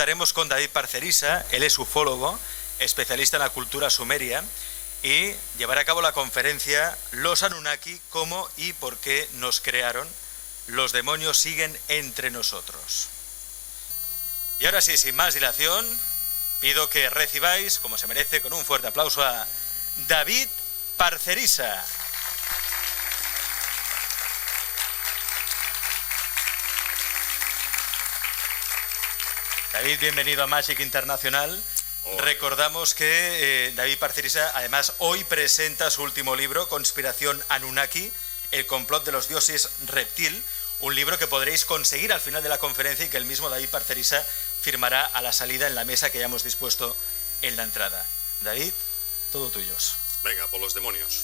contaremos con David Parcerisa. Él es ufólogo, especialista en la cultura sumeria, y llevará a cabo la conferencia Los Anunnaki, cómo y por qué nos crearon. Los demonios siguen entre nosotros. Y ahora sí, sin más dilación, pido que recibáis, como se merece, con un fuerte aplauso a David Parcerisa. David, bienvenido a Magic Internacional. Hola. Recordamos que David Parcerisa, además, hoy presenta su último libro, Conspiración Anunnaki, el complot de los dioses reptil, un libro que podréis conseguir al final de la conferencia y que el mismo David Parcerisa firmará a la salida en la mesa que ya hemos dispuesto en la entrada. David, todo tuyos. Venga, por los demonios.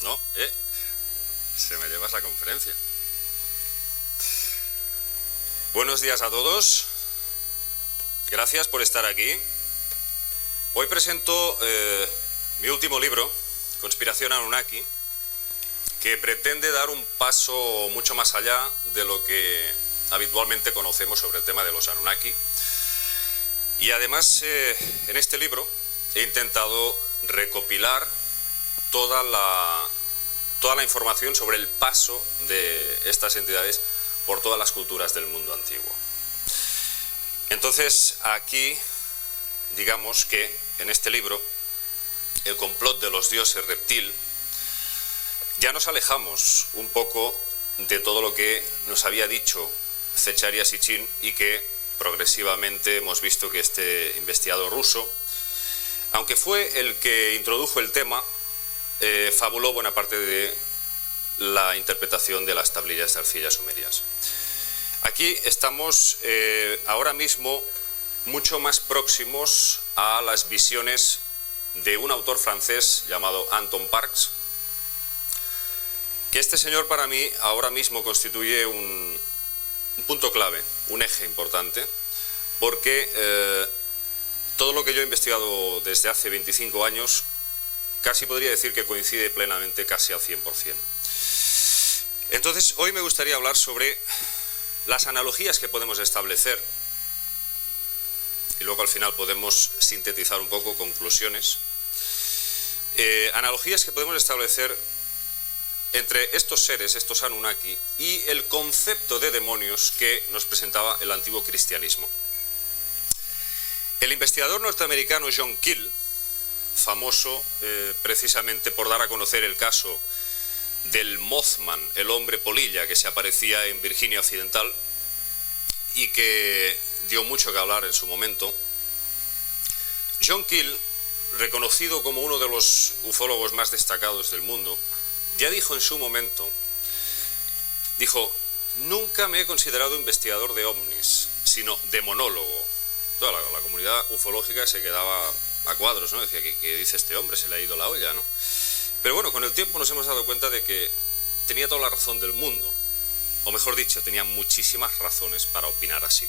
No, se me llevas la conferencia. Buenos días a todos. Gracias por estar aquí. Hoy presento mi último libro, Conspiración Anunnaki, que pretende dar un paso mucho más allá de lo que habitualmente conocemos sobre el tema de los Anunnaki. Y además, en este libro he intentado recopilar toda la información sobre el paso de estas entidades por todas las culturas del mundo antiguo. Entonces, aquí, digamos que en este libro, el complot de los dioses reptil, ya nos alejamos un poco de todo lo que nos había dicho Zecharia Sitchin y que progresivamente hemos visto que este investigador ruso, aunque fue el que introdujo el tema, fabuló buena parte de la interpretación de las tablillas de arcilla sumerias. Aquí estamos ahora mismo mucho más próximos a las visiones de un autor francés llamado Anton Parks, que este señor para mí ahora mismo constituye un punto clave, un eje importante, porque todo lo que yo he investigado desde hace 25 años casi podría decir que coincide plenamente, casi al 100%. Entonces, hoy me gustaría hablar sobre las analogías que podemos establecer y luego al final podemos sintetizar un poco conclusiones. Analogías que podemos establecer entre estos seres, estos Anunnaki, y el concepto de demonios que nos presentaba el antiguo cristianismo. El investigador norteamericano John Keel, famoso precisamente por dar a conocer el caso del Mothman, el hombre polilla que se aparecía en Virginia Occidental y que dio mucho que hablar en su momento, John Keel, reconocido como uno de los ufólogos más destacados del mundo, ya dijo en su momento, dijo: nunca me he considerado investigador de ovnis, sino demonólogo. Toda la comunidad ufológica se quedaba a cuadros, ¿no? Decía, ¿qué dice este hombre? Se le ha ido la olla, ¿no? Pero bueno, con el tiempo nos hemos dado cuenta de que tenía toda la razón del mundo, o mejor dicho, tenía muchísimas razones para opinar así.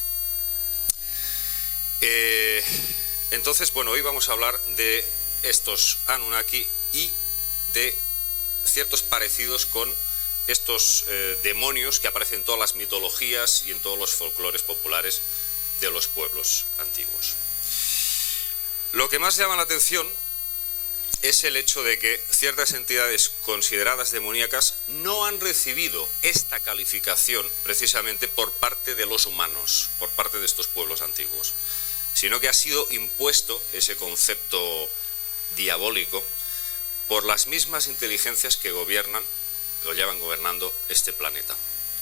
Entonces, bueno, hoy vamos a hablar de estos Anunnaki y de ciertos parecidos con estos demonios que aparecen en todas las mitologías y en todos los folclores populares de los pueblos antiguos. Lo que más llama la atención es el hecho de que ciertas entidades consideradas demoníacas no han recibido esta calificación precisamente por parte de los humanos, por parte de estos pueblos antiguos, sino que ha sido impuesto ese concepto diabólico por las mismas inteligencias que gobiernan, lo llevan gobernando este planeta.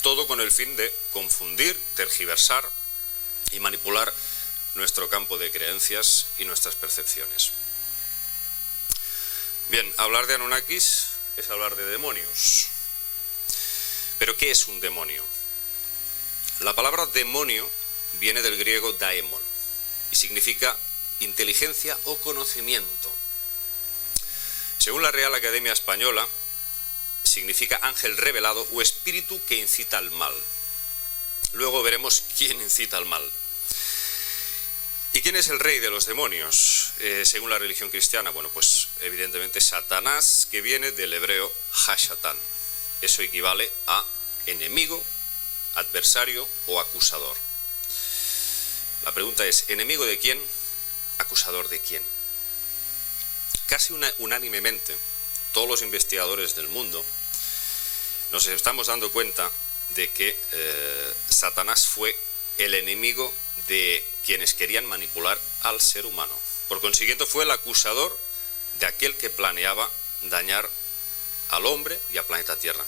Todo con el fin de confundir, tergiversar y manipular nuestro campo de creencias y nuestras percepciones. Bien, hablar de Anunnakis es hablar de demonios. ¿Pero qué es un demonio? La palabra demonio viene del griego daemon y significa inteligencia o conocimiento. Según la Real Academia Española, significa ángel revelado o espíritu que incita al mal. Luego veremos quién incita al mal. ¿Y quién es el rey de los demonios? Según la religión cristiana, bueno, pues evidentemente Satanás, que viene del hebreo Hashatán. Eso equivale a enemigo, adversario o acusador. La pregunta es, ¿enemigo de quién? ¿Acusador de quién? Casi unánimemente, todos los investigadores del mundo nos estamos dando cuenta de que Satanás fue el enemigo de quienes querían manipular al ser humano. Por consiguiente, fue el acusador de aquel que planeaba dañar al hombre y al planeta Tierra.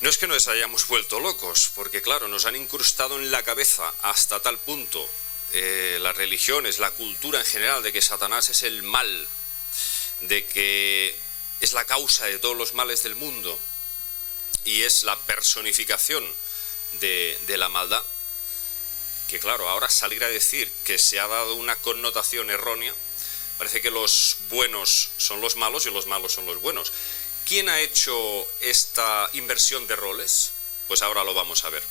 No es que nos hayamos vuelto locos, porque claro, nos han incrustado en la cabeza hasta tal punto las religiones, la cultura en general, de que Satanás es el mal, de que es la causa de todos los males del mundo y es la personificación de la maldad, que claro, ahora salir a decir que se ha dado una connotación errónea, parece que los buenos son los malos y los malos son los buenos. ¿Quién ha hecho esta inversión de roles? Pues ahora lo vamos a ver.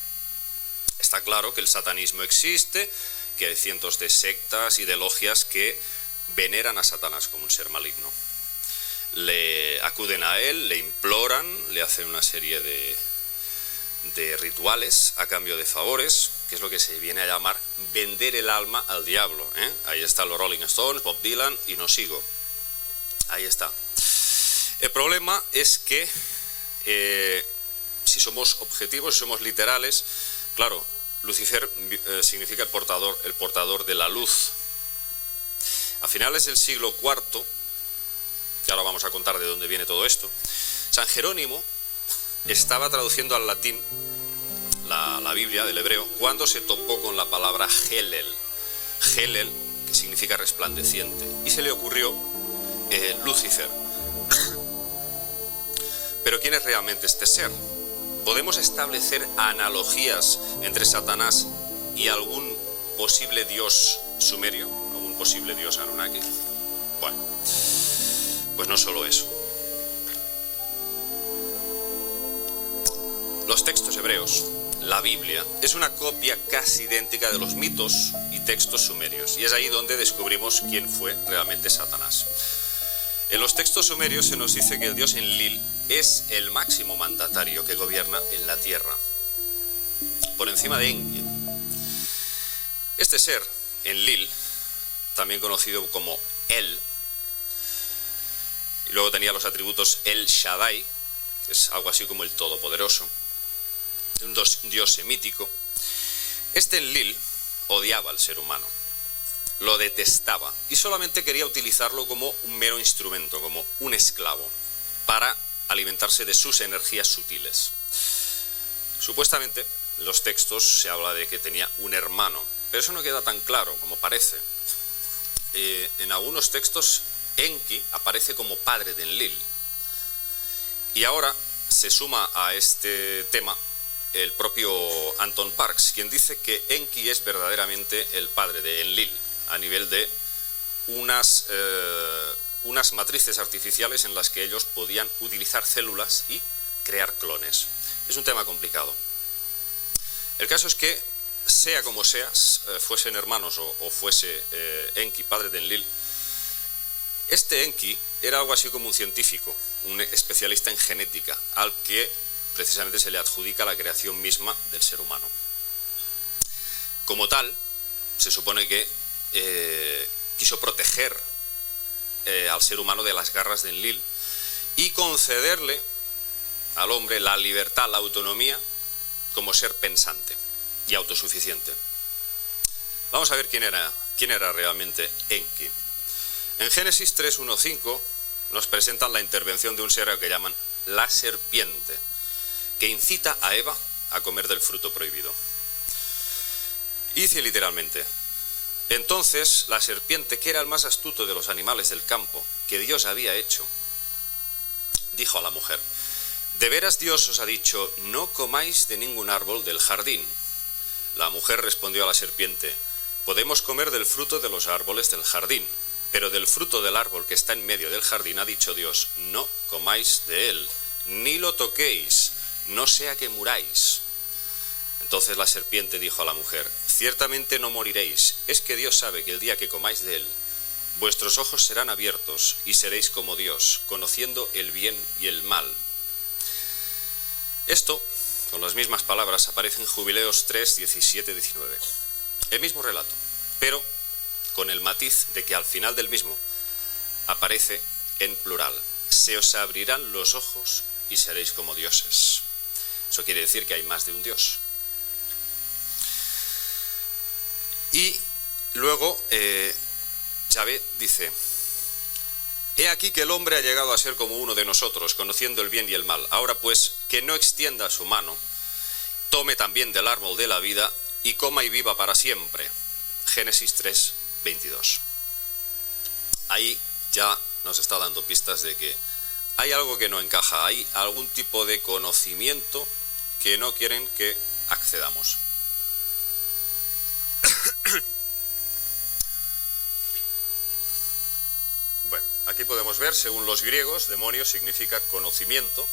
Está claro que el satanismo existe, que hay cientos de sectas y de logias que veneran a Satanás como un ser maligno. Le acuden a él, le imploran, le hacen una serie de rituales a cambio de favores, que es lo que se viene a llamar vender el alma al diablo, ¿eh? Ahí están los Rolling Stones, Bob Dylan y no sigo. Ahí está. El problema es que si somos objetivos, si somos literales, claro, Lucifer significa el portador de la luz. A finales del siglo IV, y ahora vamos a contar de dónde viene todo esto, San Jerónimo estaba traduciendo al latín la Biblia del hebreo cuando se topó con la palabra Helel, que significa resplandeciente, y se le ocurrió Lucifer. Pero ¿quién es realmente este ser? ¿Podemos establecer analogías entre Satanás y algún posible dios sumerio, algún posible dios Anunnaki? Bueno, pues no solo eso. Los textos hebreos, la Biblia, es una copia casi idéntica de los mitos y textos sumerios, y es ahí donde descubrimos quién fue realmente Satanás. En los textos sumerios se nos dice que el dios Enlil es el máximo mandatario que gobierna en la tierra, por encima de Enki. Este ser, Enlil, también conocido como El, y luego tenía los atributos El Shaddai, que es algo así como el Todopoderoso, un dios semítico. Este Enlil odiaba al ser humano, lo detestaba y solamente quería utilizarlo como un mero instrumento, como un esclavo, para alimentarse de sus energías sutiles. Supuestamente, en los textos se habla de que tenía un hermano, pero eso no queda tan claro como parece. En algunos textos, Enki aparece como padre de Enlil. Y ahora se suma a este tema el propio Anton Parks, quien dice que Enki es verdaderamente el padre de Enlil, a nivel de unas matrices artificiales en las que ellos podían utilizar células y crear clones. Es un tema complicado. El caso es que, sea como sea, fuesen hermanos o fuese Enki, padre de Enlil, este Enki era algo así como un científico, un especialista en genética, al que precisamente se le adjudica la creación misma del ser humano. Como tal, se supone que quiso proteger al ser humano de las garras de Enlil y concederle al hombre la libertad, la autonomía como ser pensante y autosuficiente. Vamos a ver quién era realmente Enki. En Génesis 3:1-5 nos presentan la intervención de un ser al que llaman la serpiente, que incita a Eva a comer del fruto prohibido. Y dice literalmente: entonces la serpiente, que era el más astuto de los animales del campo que Dios había hecho, dijo a la mujer: ¿de veras Dios os ha dicho, no comáis de ningún árbol del jardín? La mujer respondió a la serpiente: podemos comer del fruto de los árboles del jardín, pero del fruto del árbol que está en medio del jardín ha dicho Dios, no comáis de él, ni lo toquéis, no sea que muráis. Entonces la serpiente dijo a la mujer: ciertamente no moriréis, es que Dios sabe que el día que comáis de él, vuestros ojos serán abiertos y seréis como Dios, conociendo el bien y el mal. Esto, con las mismas palabras, aparece en Jubileos 3, 17, 19. El mismo relato, pero con el matiz de que al final del mismo aparece en plural. Se os abrirán los ojos y seréis como dioses. Eso quiere decir que hay más de un Dios. Y luego Yahvé dice: he aquí que el hombre ha llegado a ser como uno de nosotros, conociendo el bien y el mal. Ahora pues, que no extienda su mano, tome también del árbol de la vida y coma y viva para siempre. Génesis 3, 22. Ahí ya nos está dando pistas de que hay algo que no encaja, hay algún tipo de conocimiento que no quieren que accedamos. Bueno, aquí podemos ver, según los griegos, demonio significa conocimiento,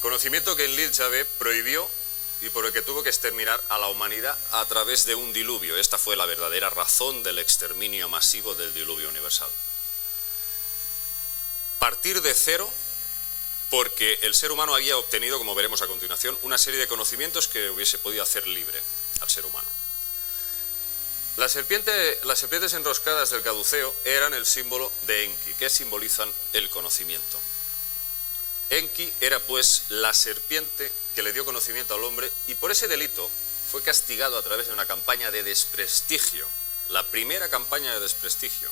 conocimiento que Enlil Yahvé prohibió y por el que tuvo que exterminar a la humanidad a través de un diluvio. Esta fue la verdadera razón del exterminio masivo del diluvio universal. Partir de cero, porque el ser humano había obtenido, como veremos a continuación, una serie de conocimientos que hubiese podido hacer libre al ser humano. Las serpientes enroscadas del caduceo eran el símbolo de Enki, que simbolizan el conocimiento. Enki era pues la serpiente que le dio conocimiento al hombre y por ese delito fue castigado a través de una campaña de desprestigio, la primera campaña de desprestigio.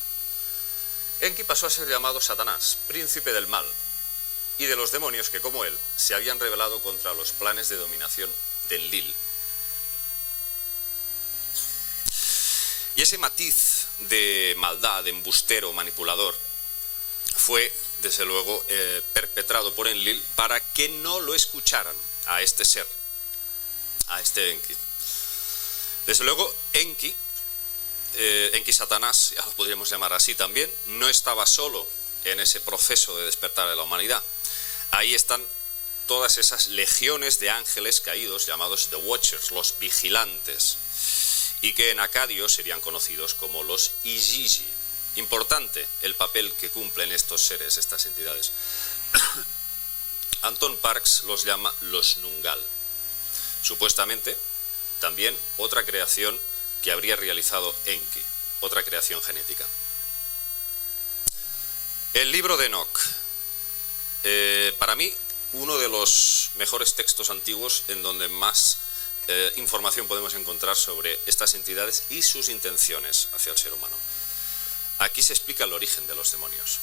Enki pasó a ser llamado Satanás, príncipe del mal, y de los demonios que, como él, se habían rebelado contra los planes de dominación de Enlil. Y ese matiz de maldad, de embustero, manipulador, fue, desde luego, perpetrado por Enlil para que no lo escucharan a este ser, a este Enki. Desde luego, Enki Satanás, ya lo podríamos llamar así también, no estaba solo en ese proceso de despertar de la humanidad. Ahí están todas esas legiones de ángeles caídos llamados The Watchers, los vigilantes, y que en acadio serían conocidos como los Igigi. Importante el papel que cumplen estos seres, estas entidades. Anton Parks los llama los Nungal. Supuestamente, también otra creación que habría realizado Enki, otra creación genética. El libro de Enoch, para mí, uno de los mejores textos antiguos en donde más información podemos encontrar sobre estas entidades y sus intenciones hacia el ser humano. Aquí se explica el origen de los demonios.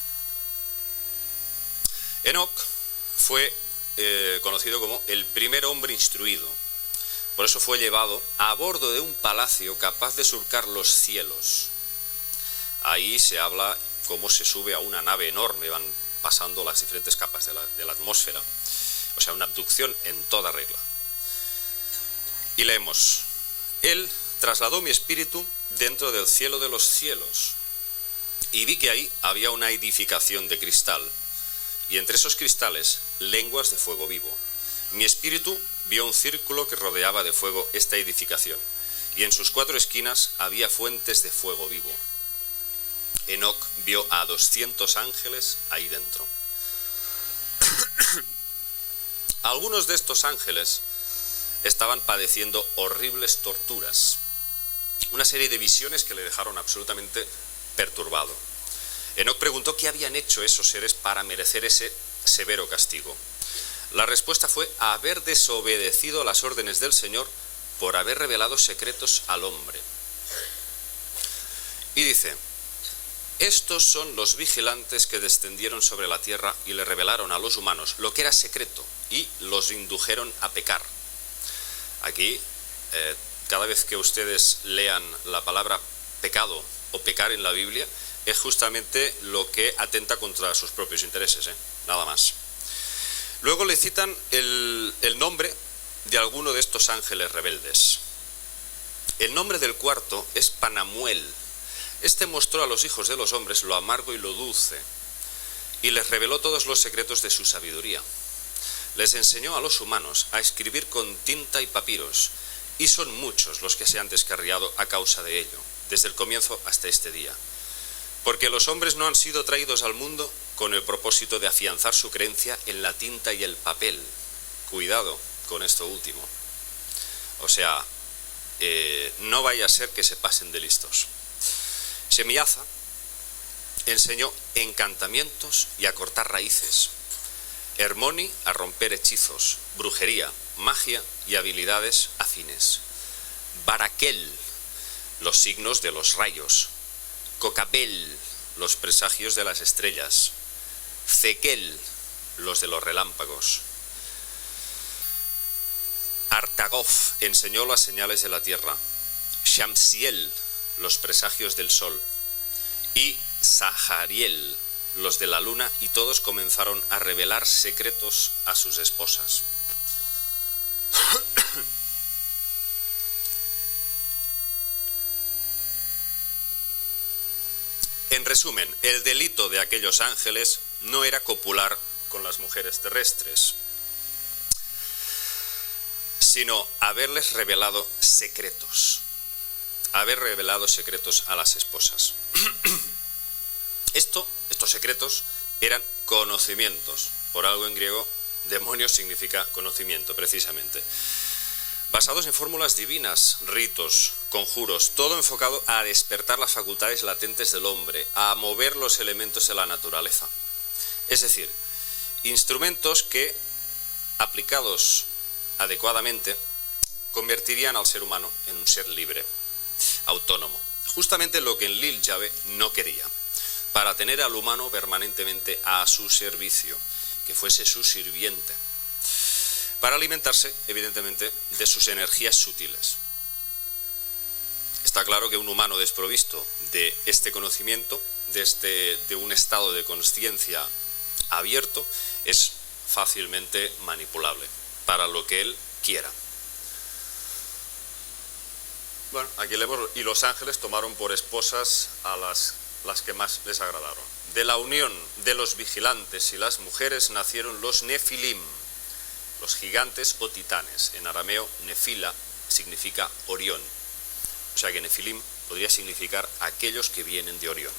Enoch fue conocido como el primer hombre instruido. Por eso fue llevado a bordo de un palacio capaz de surcar los cielos. Ahí se habla cómo se sube a una nave enorme, van pasando las diferentes capas de la atmósfera. O sea, una abducción en toda regla. Y leemos: Él trasladó mi espíritu dentro del cielo de los cielos, y vi que ahí había una edificación de cristal, y entre esos cristales lenguas de fuego vivo. Mi espíritu vio un círculo que rodeaba de fuego esta edificación, y en sus 4 esquinas había fuentes de fuego vivo. Enoch vio a 200 ángeles ahí dentro. Algunos de estos ángeles estaban padeciendo horribles torturas, una serie de visiones que le dejaron absolutamente perturbado. Enoch preguntó qué habían hecho esos seres para merecer ese severo castigo. La respuesta fue haber desobedecido las órdenes del Señor por haber revelado secretos al hombre. Y dice: estos son los vigilantes que descendieron sobre la tierra y le revelaron a los humanos lo que era secreto y los indujeron a pecar. Aquí, cada vez que ustedes lean la palabra pecado o pecar en la Biblia, es justamente lo que atenta contra sus propios intereses, nada más. Luego le citan el nombre de alguno de estos ángeles rebeldes. El nombre del cuarto es Panamuel. Este mostró a los hijos de los hombres lo amargo y lo dulce, y les reveló todos los secretos de su sabiduría. Les enseñó a los humanos a escribir con tinta y papiros, y son muchos los que se han descarriado a causa de ello, desde el comienzo hasta este día. Porque los hombres no han sido traídos al mundo con el propósito de afianzar su creencia en la tinta y el papel. Cuidado con esto último. O sea, no vaya a ser que se pasen de listos. Semiaza enseñó encantamientos y a cortar raíces. Hermoni a romper hechizos, brujería, magia y habilidades afines. Baraquel, los signos de los rayos. Cocabel, los presagios de las estrellas. Cequel, los de los relámpagos. Artagof enseñó las señales de la tierra. Shamsiel, los presagios del sol. Y Sahariel, los de la luna, y todos comenzaron a revelar secretos a sus esposas. En resumen, el delito de aquellos ángeles no era copular con las mujeres terrestres, sino haberles revelado secretos, haber revelado secretos a las esposas. Estos secretos eran conocimientos. Por algo en griego, demonios significa conocimiento, precisamente. Basados en fórmulas divinas, ritos, conjuros, todo enfocado a despertar las facultades latentes del hombre, a mover los elementos de la naturaleza. Es decir, instrumentos que, aplicados adecuadamente, convertirían al ser humano en un ser libre, autónomo. Justamente lo que Enlil Yahvé no quería, para tener al humano permanentemente a su servicio, que fuese su sirviente, para alimentarse, evidentemente, de sus energías sutiles. Está claro que un humano desprovisto de este conocimiento, de un estado de consciencia abierto, es fácilmente manipulable para lo que él quiera. Bueno, aquí leemos, y los ángeles tomaron por esposas a las que más les agradaron. De la unión de los vigilantes y las mujeres nacieron los nefilim, los gigantes o titanes. En arameo, nefila significa Orión. O sea que nefilim podría significar aquellos que vienen de Orión.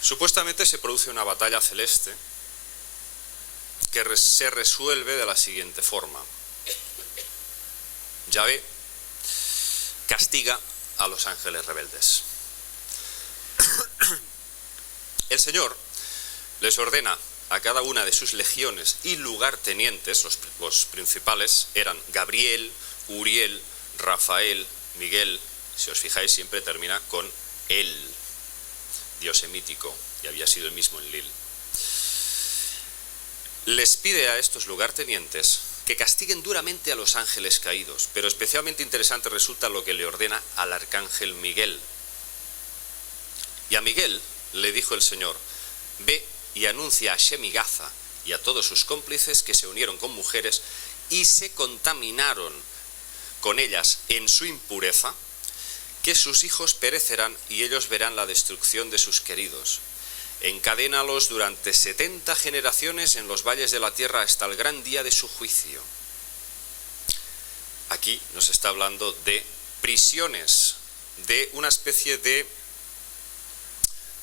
Supuestamente se produce una batalla celeste que se resuelve de la siguiente forma. Yahvé castiga a los ángeles rebeldes. El Señor les ordena a cada una de sus legiones y lugartenientes, los principales eran Gabriel, Uriel, Rafael, Miguel. Si os fijáis, siempre termina con él, dios semítico, y había sido el mismo Enlil. Les pide a estos lugartenientes que castiguen duramente a los ángeles caídos, pero especialmente interesante resulta lo que le ordena al arcángel Miguel. Y a Miguel le dijo el Señor: ve y anuncia a Shemigaza y a todos sus cómplices que se unieron con mujeres y se contaminaron con ellas en su impureza, que sus hijos perecerán y ellos verán la destrucción de sus queridos. Encadénalos durante 70 generaciones en los valles de la tierra hasta el gran día de su juicio. Aquí nos está hablando de prisiones, de una especie de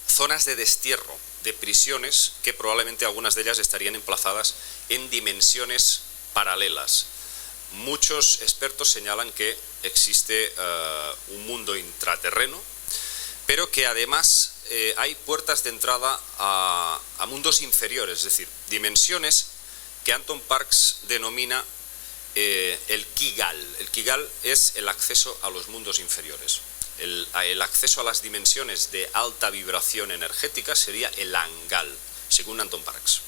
zonas de destierro, de prisiones que probablemente algunas de ellas estarían emplazadas en dimensiones paralelas. Muchos expertos señalan que existe un mundo intraterreno, pero que además hay puertas de entrada a mundos inferiores, es decir, dimensiones que Anton Parks denomina el Kigal. El Kigal es el acceso a los mundos inferiores. El acceso a las dimensiones de alta vibración energética sería el Angal, según Anton Parks.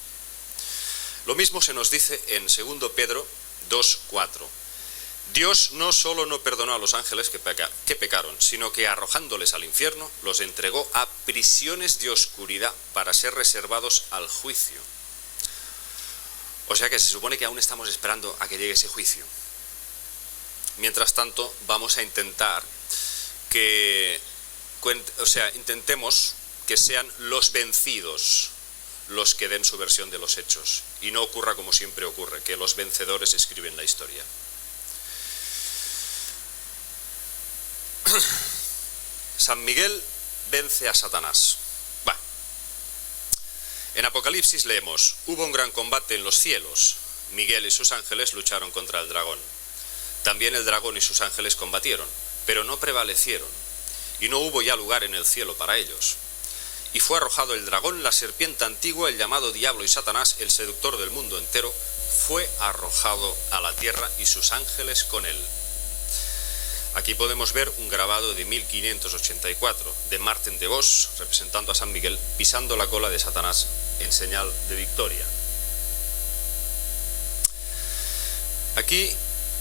Lo mismo se nos dice en 2 Pedro 2:4. Dios no solo no perdonó a los ángeles que pecaron, sino que arrojándoles al infierno, los entregó a prisiones de oscuridad para ser reservados al juicio. O sea que se supone que aún estamos esperando a que llegue ese juicio. Mientras tanto, vamos a intentar intentemos que sean los vencidos los que den su versión de los hechos, y no ocurra como siempre ocurre, que los vencedores escriben la historia. San Miguel vence a Satanás. En Apocalipsis leemos: hubo un gran combate en los cielos, Miguel y sus ángeles lucharon contra el dragón. También el dragón y sus ángeles combatieron, pero no prevalecieron, y no hubo ya lugar en el cielo para ellos. Y fue arrojado el dragón, la serpiente antigua, el llamado Diablo y Satanás, el seductor del mundo entero, fue arrojado a la tierra y sus ángeles con él. Aquí podemos ver un grabado de 1584 de Marten de Vos, representando a San Miguel, pisando la cola de Satanás en señal de victoria. Aquí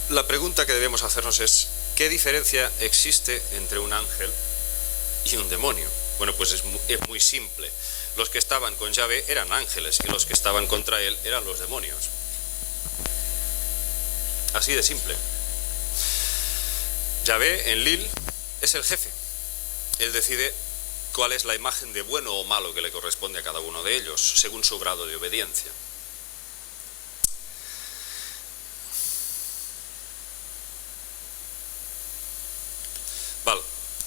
la pregunta que debemos hacernos es: ¿qué diferencia existe entre un ángel y un demonio? Bueno, pues es muy simple. Los que estaban con Yahvé eran ángeles y los que estaban contra él eran los demonios. Así de simple. Yahvé en Lil es el jefe. Él decide cuál es la imagen de bueno o malo que le corresponde a cada uno de ellos, según su grado de obediencia. Vale.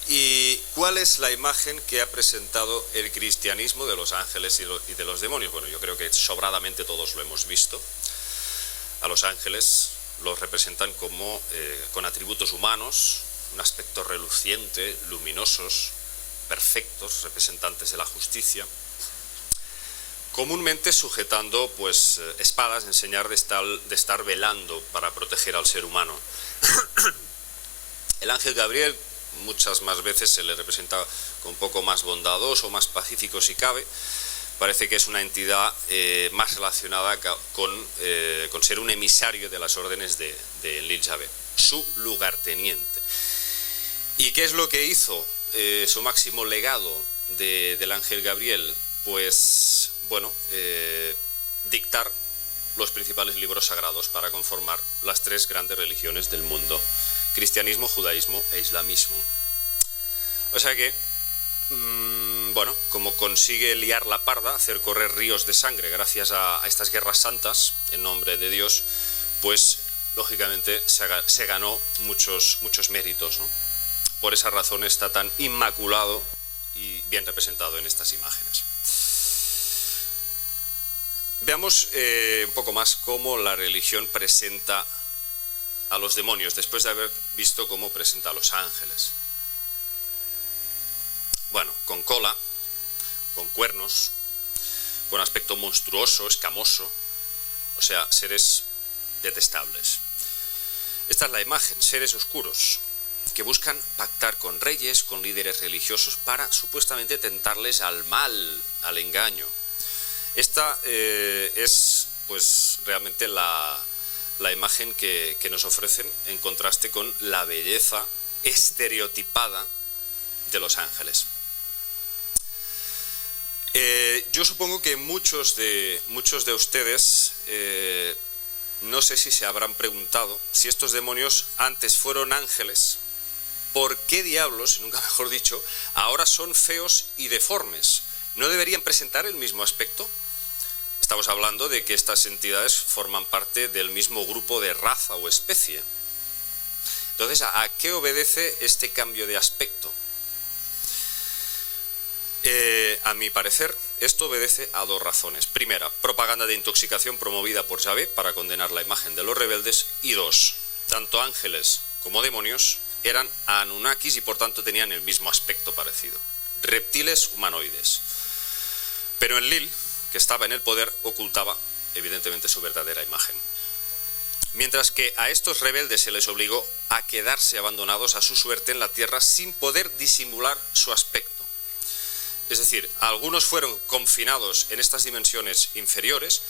¿Y cuál es la imagen que ha presentado el cristianismo de los ángeles y de los demonios? Bueno, yo creo que sobradamente todos lo hemos visto. A los ángeles los representan como con atributos humanos, un aspecto reluciente, luminosos, perfectos, representantes de la justicia, comúnmente sujetando pues espadas en señal de estar velando para proteger al ser humano. El ángel Gabriel muchas más veces se le representa con un poco más bondadoso, más pacífico si cabe. Parece que es una entidad más relacionada con ser un emisario de las órdenes de Enlil Yahvé, su lugarteniente. ¿Y qué es lo que hizo su máximo legado del ángel Gabriel? Pues, bueno, dictar los principales libros sagrados para conformar las tres grandes religiones del mundo: cristianismo, judaísmo e islamismo. O sea que, bueno, como consigue liar la parda, hacer correr ríos de sangre gracias a estas guerras santas en nombre de Dios, pues lógicamente se ganó muchos méritos, ¿no? Por esa razón está tan inmaculado y bien representado en estas imágenes. Veamos un poco más cómo la religión presenta a los demonios, después de haber visto cómo presenta a los ángeles. Bueno, con cola, con cuernos, con aspecto monstruoso, escamoso, o sea, seres detestables. Esta es la imagen: seres oscuros que buscan pactar con reyes, con líderes religiosos para supuestamente tentarles al mal, al engaño. Esta es pues realmente la imagen que nos ofrecen, en contraste con la belleza estereotipada de los ángeles. Yo supongo que muchos de ustedes no sé si se habrán preguntado si estos demonios antes fueron ángeles, ¿por qué diablos, y nunca mejor dicho, ahora son feos y deformes? ¿No deberían presentar el mismo aspecto? Estamos hablando de que estas entidades forman parte del mismo grupo de raza o especie. Entonces, ¿a qué obedece este cambio de aspecto? A mi parecer, esto obedece a dos razones. Primera, propaganda de intoxicación promovida por Yahvé para condenar la imagen de los rebeldes. Y dos, tanto ángeles como demonios eran anunnakis y por tanto tenían el mismo aspecto parecido. Reptiles humanoides. Pero Enlil, que estaba en el poder, ocultaba evidentemente su verdadera imagen. Mientras que a estos rebeldes se les obligó a quedarse abandonados a su suerte en la tierra sin poder disimular su aspecto. Es decir, algunos fueron confinados en estas dimensiones inferiores,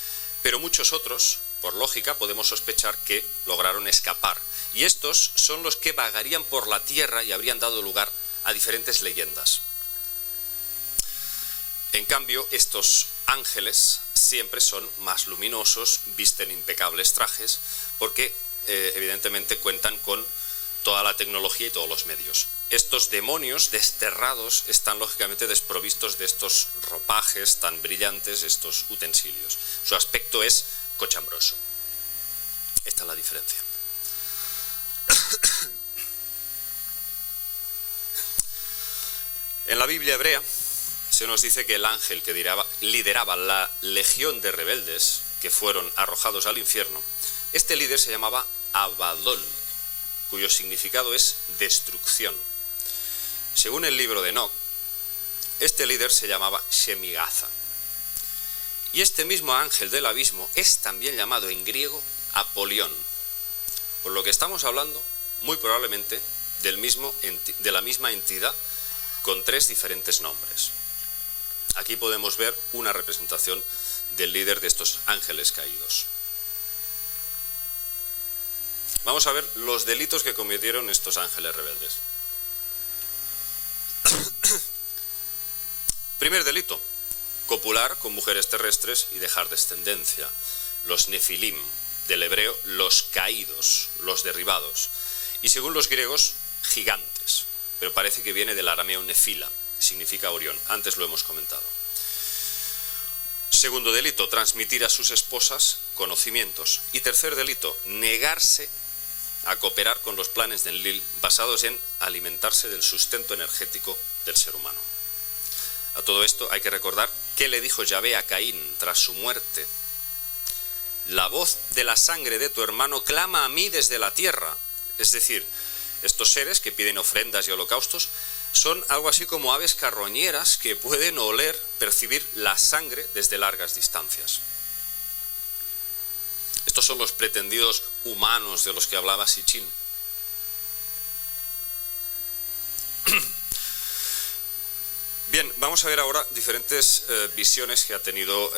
pero muchos otros, por lógica, podemos sospechar que lograron escapar. Y estos son los que vagarían por la tierra y habrían dado lugar a diferentes leyendas. En cambio, estos ángeles siempre son más luminosos, visten impecables trajes, porque evidentemente cuentan con toda la tecnología y todos los medios. Estos demonios desterrados están lógicamente desprovistos de estos ropajes tan brillantes, estos utensilios. Su aspecto es cochambroso. Esta es la diferencia. En la Biblia hebrea se nos dice que el ángel que lideraba la legión de rebeldes que fueron arrojados al infierno, este líder se llamaba Abadón, cuyo significado es destrucción. Según el libro de Enoc, este líder se llamaba Shemigaza. Y este mismo ángel del abismo es también llamado en griego Apolión, por lo que estamos hablando muy probablemente de la misma entidad con 3 diferentes nombres. Aquí podemos ver una representación del líder de estos ángeles caídos. Vamos a ver los delitos que cometieron estos ángeles rebeldes. Primer delito: copular con mujeres terrestres y dejar descendencia. Los nefilim, del hebreo los caídos, los derribados. Y según los griegos, gigantes. Pero parece que viene del arameo nefila, que significa Orión. Antes lo hemos comentado. Segundo delito: transmitir a sus esposas conocimientos. Y tercer delito: negarse a cooperar con los planes de Enlil basados en alimentarse del sustento energético del ser humano. A todo esto hay que recordar qué le dijo Yahvé a Caín tras su muerte. La voz de la sangre de tu hermano clama a mí desde la tierra. Es decir, estos seres que piden ofrendas y holocaustos son algo así como aves carroñeras que pueden oler, percibir la sangre desde largas distancias. Estos son los pretendidos humanos de los que hablaba Sitchin. Bien, vamos a ver ahora diferentes visiones que ha tenido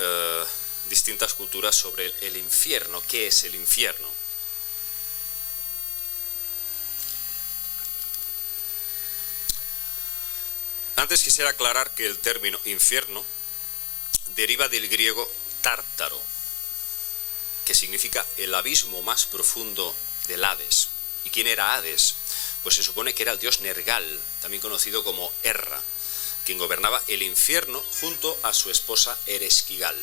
distintas culturas sobre el infierno. ¿Qué es el infierno? Antes quisiera aclarar que el término infierno deriva del griego tártaro, que significa el abismo más profundo del Hades. ¿Y quién era Hades? Pues se supone que era el dios Nergal, también conocido como Herra, quien gobernaba el infierno junto a su esposa Eresquigal.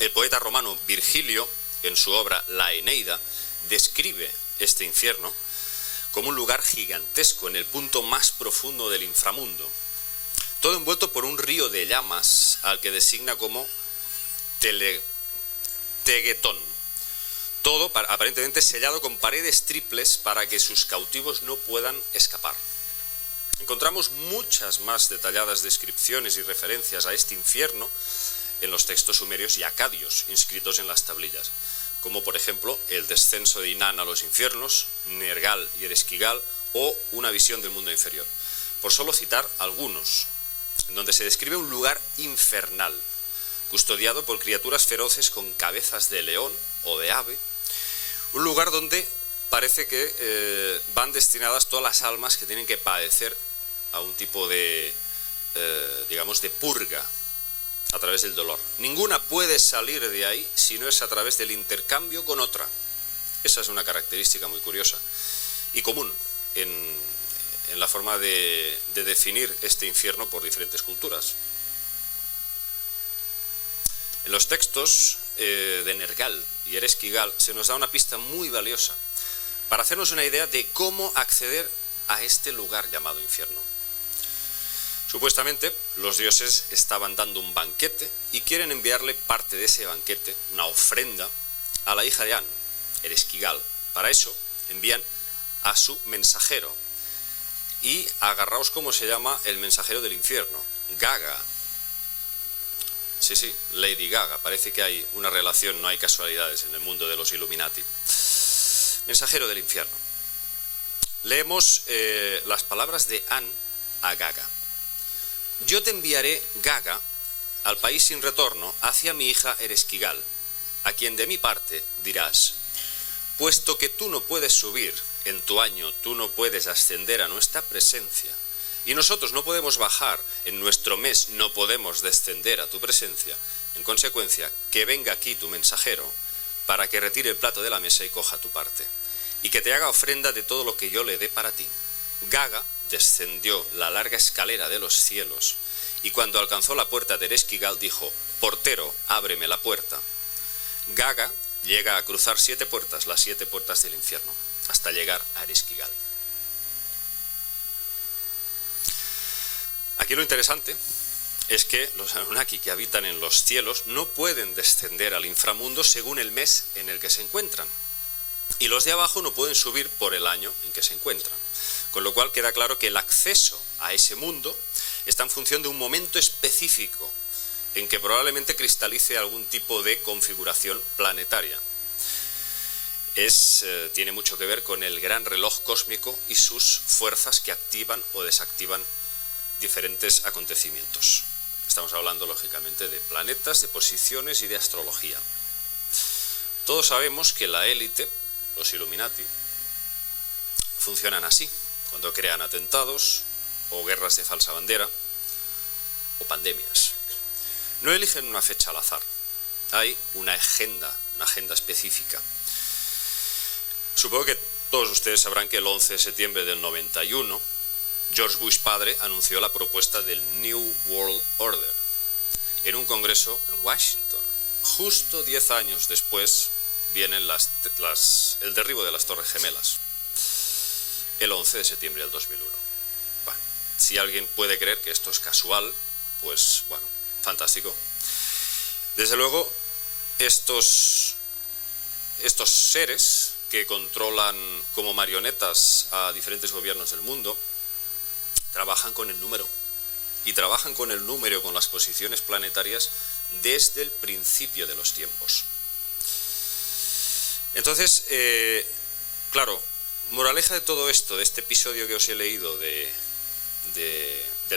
El poeta romano Virgilio, en su obra La Eneida, describe este infierno como un lugar gigantesco en el punto más profundo del inframundo, todo envuelto por un río de llamas al que designa como Tegetón, todo aparentemente sellado con paredes triples para que sus cautivos no puedan escapar. Encontramos muchas más detalladas descripciones y referencias a este infierno en los textos sumerios y acadios inscritos en las tablillas, como por ejemplo el descenso de Inán a los infiernos, Nergal y Eresquigal, o una visión del mundo inferior, por solo citar algunos, en donde se describe un lugar infernal, custodiado por criaturas feroces con cabezas de león o de ave, un lugar donde parece que van destinadas todas las almas que tienen que padecer a un tipo de, digamos, de purga a través del dolor. Ninguna puede salir de ahí si no es a través del intercambio con otra. Esa es una característica muy curiosa y común en la forma de definir este infierno por diferentes culturas. En los textos de Nergal y Eresquigal se nos da una pista muy valiosa para hacernos una idea de cómo acceder a este lugar llamado infierno. Supuestamente los dioses estaban dando un banquete y quieren enviarle parte de ese banquete, una ofrenda, a la hija de An, Eresquigal. Para eso envían a su mensajero. Y agarraos cómo se llama el mensajero del infierno, Gaga. Sí, Lady Gaga. Parece que hay una relación, no hay casualidades en el mundo de los Illuminati. Mensajero del infierno. Leemos las palabras de An a Gaga. Yo te enviaré, Gaga, al país sin retorno hacia mi hija Eresquigal, a quien de mi parte dirás: puesto que tú no puedes subir en tu año, tú no puedes ascender a nuestra presencia, y nosotros no podemos bajar en nuestro mes, no podemos descender a tu presencia, en consecuencia, que venga aquí tu mensajero, para que retire el plato de la mesa y coja tu parte, y que te haga ofrenda de todo lo que yo le dé para ti. Gaga descendió la larga escalera de los cielos, y cuando alcanzó la puerta de Eresquigal dijo: portero, ábreme la puerta. Gaga llega a cruzar 7 puertas, las 7 puertas del infierno, hasta llegar a Eresquigal. Aquí lo interesante es que los Anunnaki que habitan en los cielos no pueden descender al inframundo según el mes en el que se encuentran. Y los de abajo no pueden subir por el año en que se encuentran. Con lo cual queda claro que el acceso a ese mundo está en función de un momento específico en que probablemente cristalice algún tipo de configuración planetaria. Tiene mucho que ver con el gran reloj cósmico y sus fuerzas que activan o desactivan diferentes acontecimientos. Estamos hablando, lógicamente, de planetas, de posiciones y de astrología. Todos sabemos que la élite, los Illuminati, funcionan así, cuando crean atentados o guerras de falsa bandera o pandemias. No eligen una fecha al azar, hay una agenda específica. Supongo que todos ustedes sabrán que el 11 de septiembre del 91, George Bush padre anunció la propuesta del New World Order en un congreso en Washington. Justo 10 años después viene el derribo de las Torres Gemelas, el 11 de septiembre del 2001. Bueno, si alguien puede creer que esto es casual, pues bueno, fantástico. Desde luego, estos seres que controlan como marionetas a diferentes gobiernos del mundo, trabajan con el número, y trabajan con el número, con las posiciones planetarias, desde el principio de los tiempos. Entonces, claro, moraleja de todo esto, de este episodio que os he leído del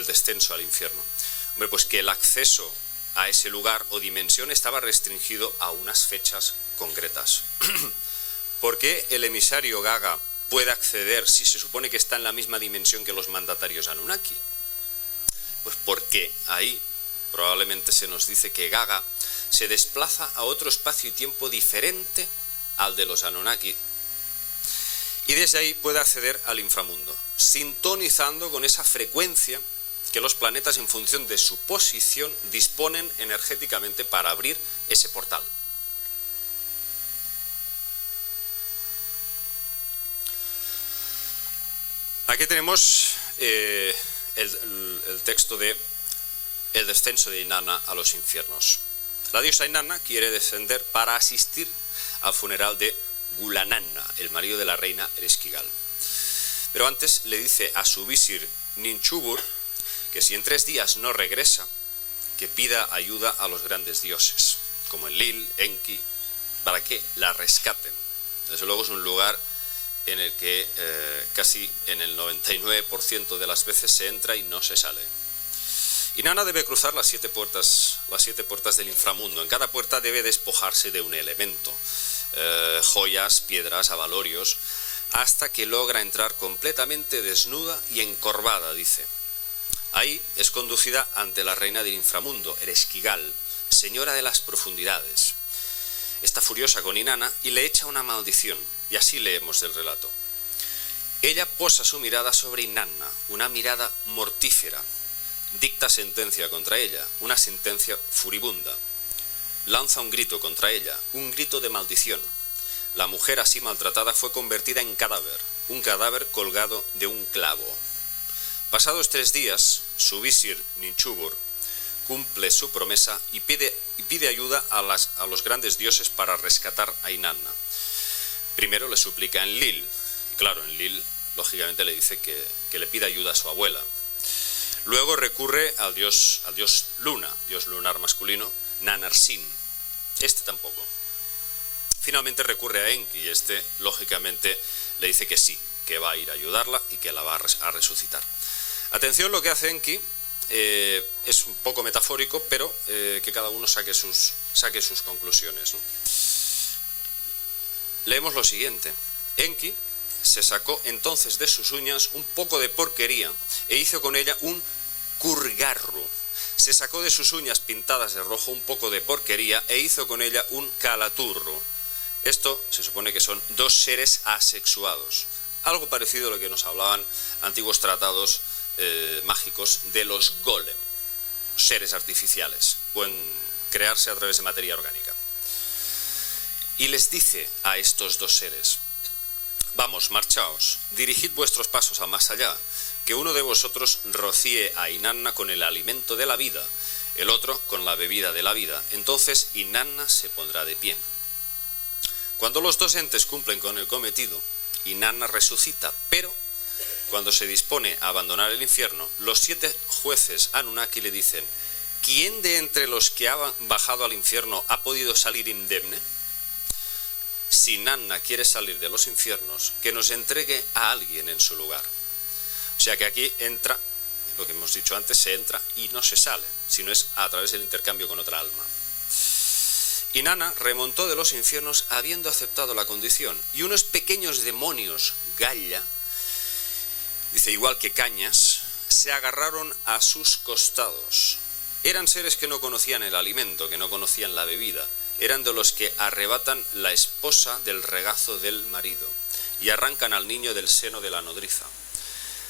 descenso al infierno, hombre, pues que el acceso a ese lugar o dimensión estaba restringido a unas fechas concretas. ¿Por qué el emisario Gaga puede acceder si se supone que está en la misma dimensión que los mandatarios Anunnaki? Pues porque ahí probablemente se nos dice que Gaga se desplaza a otro espacio y tiempo diferente al de los Anunnaki, y desde ahí puede acceder al inframundo, sintonizando con esa frecuencia que los planetas, en función de su posición, disponen energéticamente para abrir ese portal. Aquí tenemos el texto de el descenso de Inanna a los infiernos. La diosa Inanna quiere descender para asistir al funeral de Gulananna, el marido de la reina Ereshkigal. Pero antes le dice a su visir Ninchubur que si en 3 días no regresa, que pida ayuda a los grandes dioses, como Enlil, Enki, para que la rescaten. Desde luego es un lugar en el que casi en el 99% de las veces se entra y no se sale. Inanna debe cruzar las 7 puertas del inframundo. En cada puerta debe despojarse de un elemento, joyas, piedras, avalorios, hasta que logra entrar completamente desnuda y encorvada, dice. Ahí es conducida ante la reina del inframundo, Ereshkigal, señora de las profundidades. Está furiosa con Inanna y le echa una maldición, y así leemos del relato. Ella posa su mirada sobre Inanna, una mirada mortífera. Dicta sentencia contra ella, una sentencia furibunda. Lanza un grito contra ella, un grito de maldición. La mujer así maltratada fue convertida en cadáver, un cadáver colgado de un clavo. Pasados 3 días, su visir Ninchubur cumple su promesa y pide ayuda a los grandes dioses para rescatar a Inanna. Primero le suplica a Enlil, y claro, Enlil lógicamente le dice que le pida ayuda a su abuela. Luego recurre al dios Luna, dios lunar masculino, Nanarsin. Este tampoco. Finalmente recurre a Enki, y este lógicamente le dice que sí, que va a ir a ayudarla y que la va a resucitar. Atención lo que hace Enki, es un poco metafórico, pero que cada uno saque sus conclusiones, ¿no? Leemos lo siguiente. Enki se sacó entonces de sus uñas un poco de porquería e hizo con ella un kurgarru. Se sacó de sus uñas pintadas de rojo un poco de porquería e hizo con ella un kalaturru. Esto se supone que son 2 seres asexuados. Algo parecido a lo que nos hablaban antiguos tratados mágicos de los golem, seres artificiales, pueden crearse a través de materia orgánica. Y les dice a estos 2 seres: vamos, marchaos, dirigid vuestros pasos a más allá, que uno de vosotros rocíe a Inanna con el alimento de la vida, el otro con la bebida de la vida. Entonces Inanna se pondrá de pie. Cuando los dos entes cumplen con el cometido, Inanna resucita, pero cuando se dispone a abandonar el infierno, los 7 jueces Anunnaki le dicen: ¿quién de entre los que ha bajado al infierno ha podido salir indemne? Si Inanna quiere salir de los infiernos, que nos entregue a alguien en su lugar. O sea que aquí entra, lo que hemos dicho antes, se entra y no se sale, sino es a través del intercambio con otra alma. Inanna remontó de los infiernos habiendo aceptado la condición, y unos pequeños demonios, Gaia, dice, igual que cañas, se agarraron a sus costados. Eran seres que no conocían el alimento, que no conocían la bebida, eran de los que arrebatan la esposa del regazo del marido y arrancan al niño del seno de la nodriza.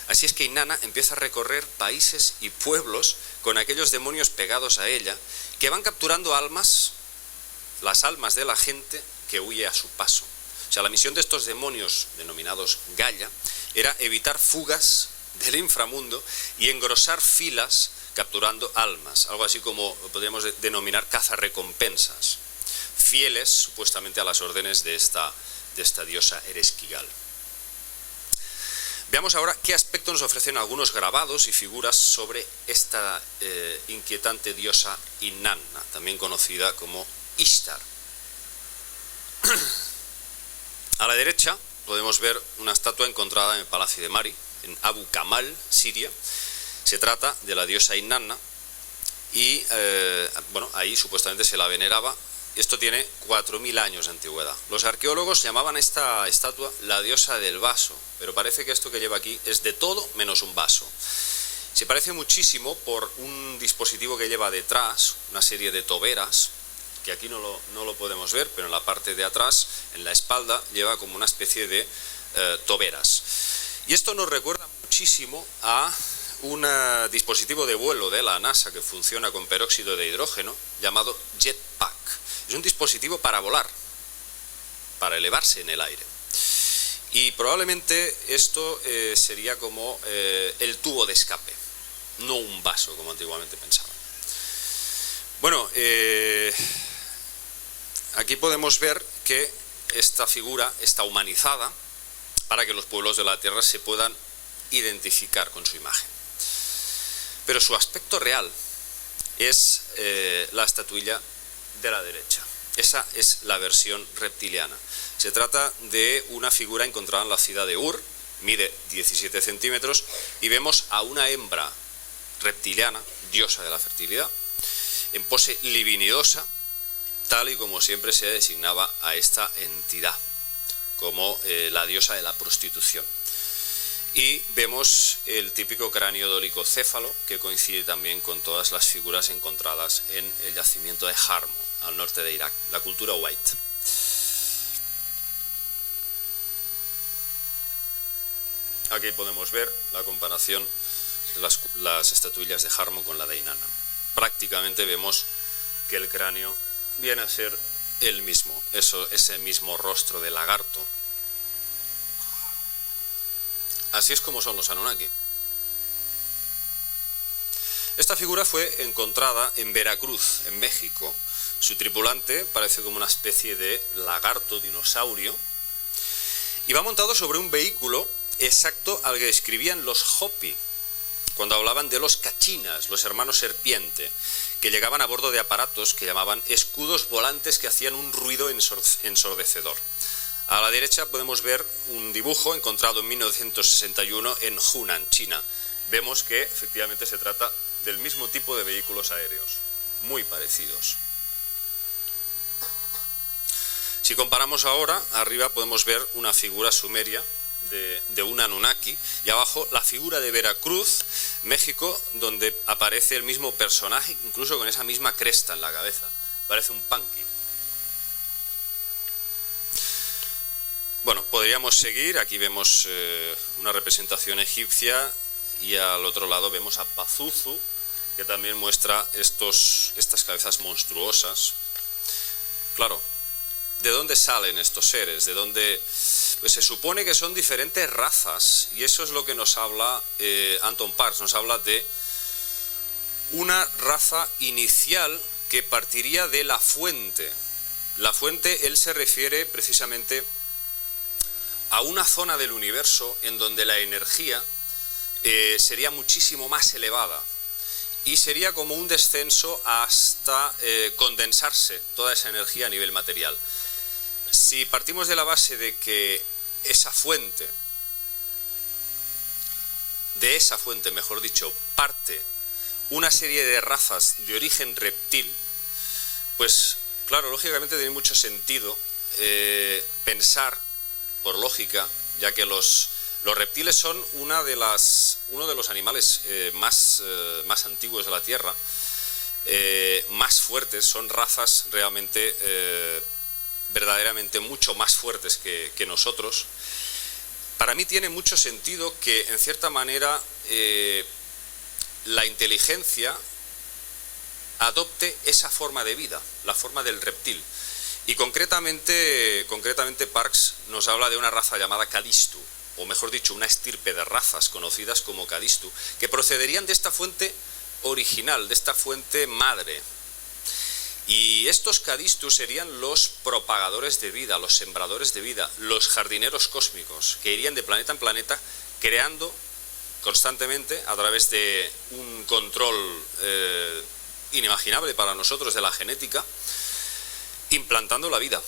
Así es que Inanna empieza a recorrer países y pueblos con aquellos demonios pegados a ella, que van capturando almas, las almas de la gente que huye a su paso. O sea, la misión de estos demonios, denominados Gaia, era evitar fugas del inframundo y engrosar filas capturando almas, algo así como podríamos denominar cazarrecompensas, fieles supuestamente a las órdenes de esta diosa Ereshkigal. Veamos ahora qué aspecto nos ofrecen algunos grabados y figuras sobre esta inquietante diosa Inanna, también conocida como Ishtar. A la derecha podemos ver una estatua encontrada en el Palacio de Mari, en Abu Kamal, Siria. Se trata de la diosa Inanna y bueno, ahí supuestamente se la veneraba. Esto tiene 4000 años de antigüedad. Los arqueólogos llamaban a esta estatua la diosa del vaso, pero parece que esto que lleva aquí es de todo menos un vaso. Se parece muchísimo por un dispositivo que lleva detrás, una serie de toberas, que aquí no lo podemos ver, pero en la parte de atrás, en la espalda, lleva como una especie de toberas. Y esto nos recuerda muchísimo a un dispositivo de vuelo de la NASA que funciona con peróxido de hidrógeno, llamado Jetpack. Es un dispositivo para volar, para elevarse en el aire. Y probablemente esto sería como el tubo de escape, no un vaso, como antiguamente pensaban. Bueno, aquí podemos ver que esta figura está humanizada para que los pueblos de la Tierra se puedan identificar con su imagen. Pero su aspecto real es la estatuilla de la derecha. Esa es la versión reptiliana. Se trata de una figura encontrada en la ciudad de Ur, mide 17 centímetros, y vemos a una hembra reptiliana, diosa de la fertilidad, en pose libidinosa, tal y como siempre se designaba a esta entidad, como la diosa de la prostitución. Y vemos el típico cráneo dolicocéfalo, que coincide también con todas las figuras encontradas en el yacimiento de Jarmo, al norte de Irak, la cultura White. Aquí podemos ver la comparación de las estatuillas de Jarmo con la de Inanna. Prácticamente vemos que el cráneo viene a ser el mismo, ese mismo rostro de lagarto. Así es como son los Anunnaki. Esta figura fue encontrada en Veracruz, en México. Su tripulante parece como una especie de lagarto dinosaurio y va montado sobre un vehículo exacto al que describían los Hopi cuando hablaban de los cachinas, los hermanos serpiente, que llegaban a bordo de aparatos que llamaban escudos volantes que hacían un ruido ensordecedor. A la derecha podemos ver un dibujo encontrado en 1961 en Hunan, China. Vemos que efectivamente se trata del mismo tipo de vehículos aéreos, muy parecidos. Si comparamos ahora, arriba podemos ver una figura sumeria de un Anunnaki y abajo la figura de Veracruz, México, donde aparece el mismo personaje, incluso con esa misma cresta en la cabeza. Parece un punky. Bueno, podríamos seguir. Aquí vemos una representación egipcia y al otro lado vemos a Pazuzu, que también muestra estas cabezas monstruosas. Claro, ¿de dónde salen estos seres? ¿De dónde? Pues se supone que son diferentes razas, y eso es lo que nos habla Anton Parks. Nos habla de una raza inicial que partiría de la fuente. La fuente, él se refiere precisamente a una zona del universo en donde la energía sería muchísimo más elevada y sería como un descenso hasta condensarse toda esa energía a nivel material. Si partimos de la base de que de esa fuente, mejor dicho, parte una serie de razas de origen reptil, pues claro, lógicamente tiene mucho sentido pensar, por lógica, ya que los reptiles son uno de los animales más antiguos de la Tierra, más fuertes, son razas realmente, verdaderamente mucho más fuertes que nosotros. Para mí tiene mucho sentido que, en cierta manera, la inteligencia adopte esa forma de vida, la forma del reptil. Y concretamente Parkes nos habla de una raza llamada Cadistu, o mejor dicho, una estirpe de razas conocidas como Cadistu, que procederían de esta fuente original, de esta fuente madre. Y estos Cadistu serían los propagadores de vida, los sembradores de vida, los jardineros cósmicos, que irían de planeta en planeta creando constantemente, a través de un control inimaginable para nosotros de la genética, implantando la vida.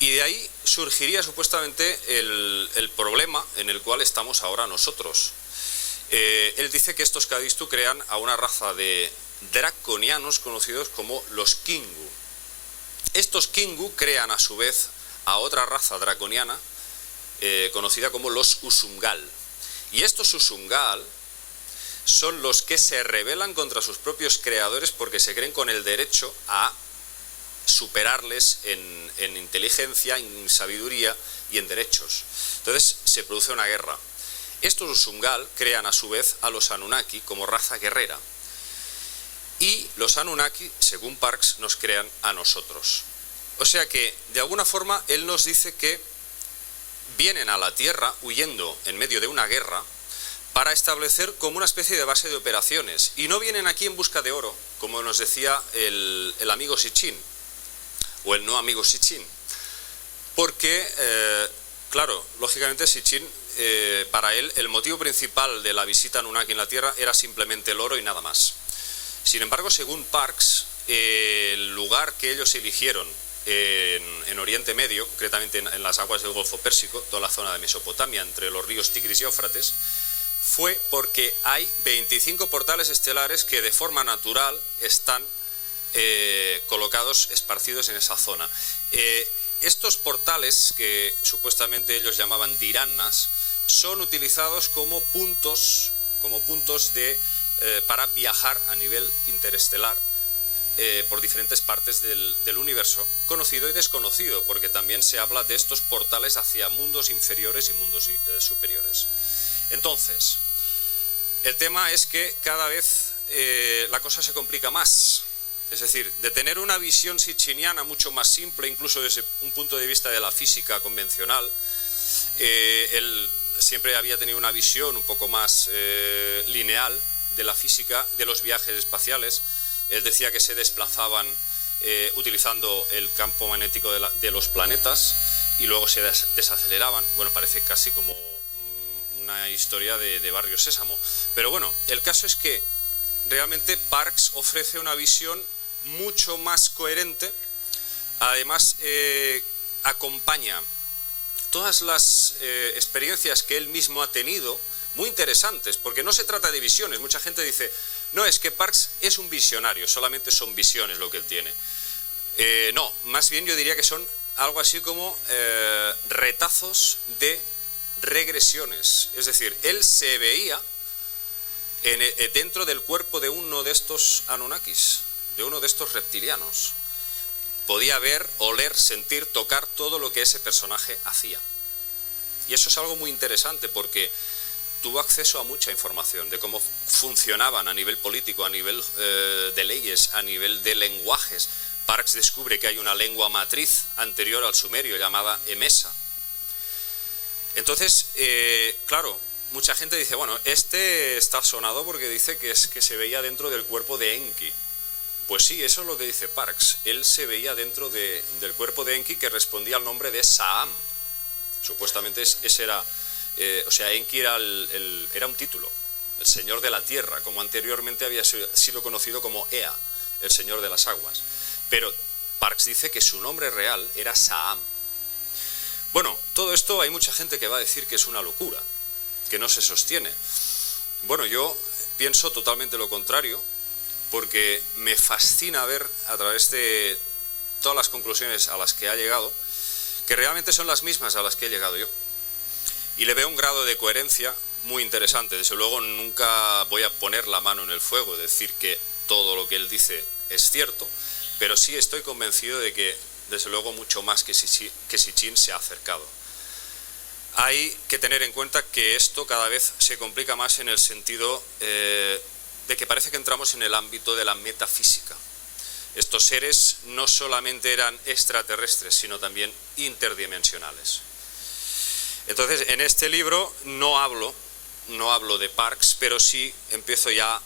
Y de ahí surgiría supuestamente el problema en el cual estamos ahora nosotros. Él dice que estos Cadistu crean a una raza de draconianos conocidos como los Kingu. Estos Kingu crean a su vez a otra raza draconiana conocida como los Usungal. Y estos Usungal son los que se rebelan contra sus propios creadores porque se creen con el derecho a superarles en inteligencia, en sabiduría y en derechos. Entonces se produce una guerra. Estos Usungal crean a su vez a los Anunnaki como raza guerrera. Y los Anunnaki, según Parkes, nos crean a nosotros. O sea que, de alguna forma, él nos dice que vienen a la Tierra huyendo en medio de una guerra para establecer como una especie de base de operaciones. Y no vienen aquí en busca de oro, como nos decía el amigo Sitchin, o el no amigo Sitchin. Porque, claro, lógicamente Sitchin, para él, el motivo principal de la visita Anunnaki en la Tierra era simplemente el oro y nada más. Sin embargo, según Parkes, el lugar que ellos eligieron en Oriente Medio, concretamente en las aguas del Golfo Pérsico, toda la zona de Mesopotamia, entre los ríos Tigris y Éufrates, fue porque hay 25 portales estelares que de forma natural están colocados, esparcidos en esa zona. Estos portales, que supuestamente ellos llamaban diranas, son utilizados como puntos para viajar a nivel interestelar por diferentes partes del universo, conocido y desconocido, porque también se habla de estos portales hacia mundos inferiores y mundos superiores. Entonces, el tema es que cada vez la cosa se complica más. Es decir, de tener una visión sitchiniana mucho más simple, incluso desde un punto de vista de la física convencional, él siempre había tenido una visión un poco más lineal de la física, de los viajes espaciales. Él decía que se desplazaban utilizando el campo magnético de los planetas y luego se desaceleraban. Bueno, parece casi como una historia de Barrio Sésamo. Pero bueno, el caso es que realmente Parkes ofrece una visión mucho más coherente. Además, acompaña todas las experiencias que él mismo ha tenido, muy interesantes, porque no se trata de visiones. Mucha gente dice, no, es que Parkes es un visionario, solamente son visiones lo que él tiene. No, más bien yo diría que son algo así como retazos de regresiones. Es decir, él se veía dentro del cuerpo de uno de estos Anunnakis, de uno de estos reptilianos. Podía ver, oler, sentir, tocar todo lo que ese personaje hacía. Y eso es algo muy interesante porque tuvo acceso a mucha información de cómo funcionaban a nivel político, a nivel de leyes, a nivel de lenguajes. Parkes descubre que hay una lengua matriz anterior al sumerio llamada Emesa. Entonces, claro, mucha gente dice, bueno, este está sonado porque dice que es que se veía dentro del cuerpo de Enki. Pues sí, eso es lo que dice Parks. Él se veía dentro del cuerpo de Enki, que respondía al nombre de Saam. Supuestamente ese era, Enki era un título, el señor de la tierra, como anteriormente había sido conocido como Ea, el señor de las aguas. Pero Parks dice que su nombre real era Saam. Bueno, todo esto hay mucha gente que va a decir que es una locura, que no se sostiene. Bueno, yo pienso totalmente lo contrario, porque me fascina ver a través de todas las conclusiones a las que ha llegado, que realmente son las mismas a las que he llegado yo. Y le veo un grado de coherencia muy interesante. Desde luego nunca voy a poner la mano en el fuego, decir que todo lo que él dice es cierto, pero sí estoy convencido de que, desde luego, mucho más que Sitchin se ha acercado. Hay que tener en cuenta que esto cada vez se complica más en el sentido de que parece que entramos en el ámbito de la metafísica. Estos seres no solamente eran extraterrestres, sino también interdimensionales. Entonces, en este libro no hablo de Parks, pero sí empiezo ya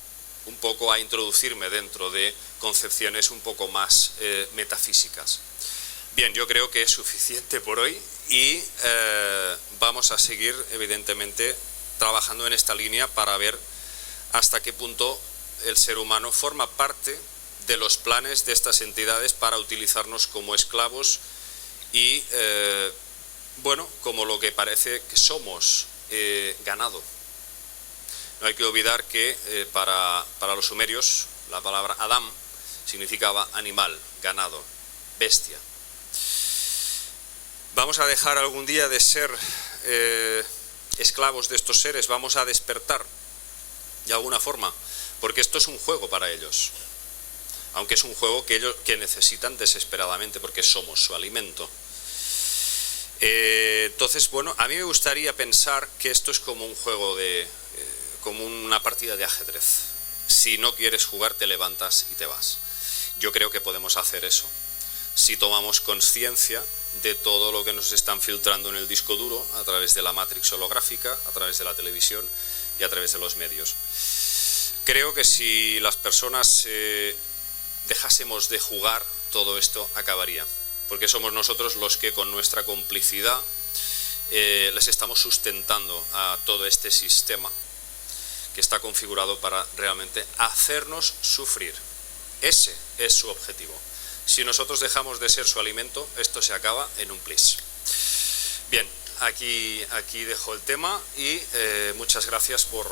un poco a introducirme dentro de concepciones un poco más metafísicas. Bien, yo creo que es suficiente por hoy y vamos a seguir, evidentemente, trabajando en esta línea para ver hasta qué punto el ser humano forma parte de los planes de estas entidades para utilizarnos como esclavos y, como lo que parece que somos, ganado. No hay que olvidar que para los sumerios la palabra Adam significaba animal, ganado, bestia. Vamos a dejar algún día de ser esclavos de estos seres, vamos a despertar de alguna forma, porque esto es un juego para ellos, aunque es un juego que necesitan desesperadamente porque somos su alimento. Entonces, bueno, a mí me gustaría pensar que esto es como un juego como una partida de ajedrez. Si no quieres jugar, te levantas y te vas. Yo creo que podemos hacer eso si tomamos conciencia de todo lo que nos están filtrando en el disco duro a través de la matrix holográfica, a través de la televisión y a través de los medios. Creo que si las personas dejásemos de jugar, todo esto acabaría, porque somos nosotros los que con nuestra complicidad les estamos sustentando a todo este sistema que está configurado para realmente hacernos sufrir. Ese es su objetivo. Si nosotros dejamos de ser su alimento, esto se acaba en un plis. Bien, aquí dejo el tema y muchas gracias por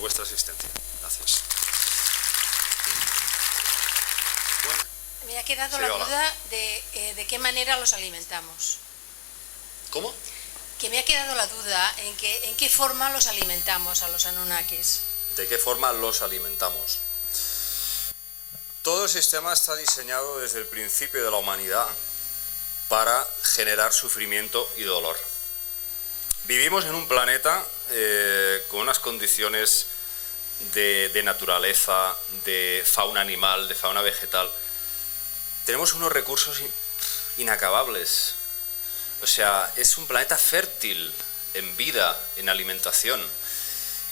vuestra asistencia. Gracias. Bueno, me ha quedado la duda de qué manera los alimentamos. ¿Cómo? Que me ha quedado la duda en qué forma los alimentamos a los Anunnakis. ¿De qué forma los alimentamos? Todo el sistema está diseñado desde el principio de la humanidad para generar sufrimiento y dolor. Vivimos en un planeta con unas condiciones de naturaleza, de fauna animal, de fauna vegetal. Tenemos unos recursos inacabables. O sea, es un planeta fértil en vida, en alimentación.